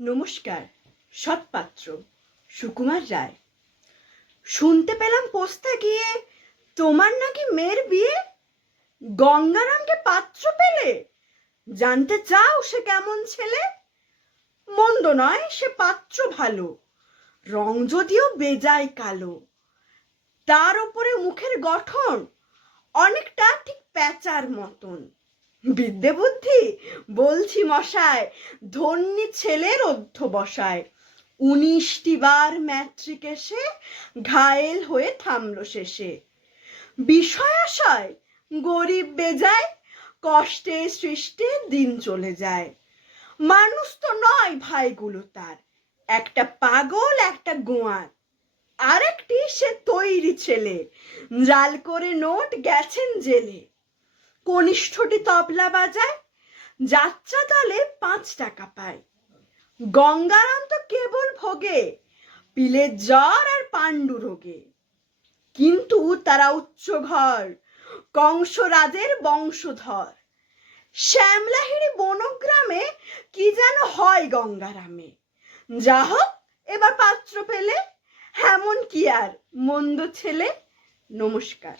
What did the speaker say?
নমস্কার। সৎপাত্র সুকুমার রায়। শুনতে পেলাম পোস্তা গিয়ে তোমার নাকি মেয়ের বিয়ে। গঙ্গারামকে পাত্র পেলে? জানতে চাও সে কেমন ছেলে? মন্দ নয়, সে পাত্র ভালো, রং যদিও বেজায় কালো। তার ওপরে মুখের গঠন অনেকটা ঠিক প্যাঁচার মতন। বিদ্যে বুদ্ধি বলছি মশায়, ধন্যী ছেলের অধ্যবসায়। 19টি বার ম্যাট্রিক এসে ঘায়েল হয়ে থামলো শেষে। বিষয় আশায় গরিব বেজায়, কষ্টে সৃষ্টে দিন চলে যায়। মানুষ তো নয় ভাইগুলো তার, একটা পাগল একটা গোয়ার। আরেকটি সে তৈরি ছেলে, জাল করে নোট গেছেন জেলে। কনিষ্ঠটি তবলা বাজায়, যাত্রা দলে 5 টাকা পায়। গঙ্গারাম তো কেবল ভোগে পিলের জ্বর আর পাণ্ডু রোগে। কিন্তু তারা উচ্চ ঘর, কংসরাজের বংশধর। শ্যামলাহিড়ি বনগ্রামে কি যেন হয় গঙ্গারামে। যা হোক, এবার পাত্র পেলে, এমন কি আর মন্দ ছেলে। নমস্কার।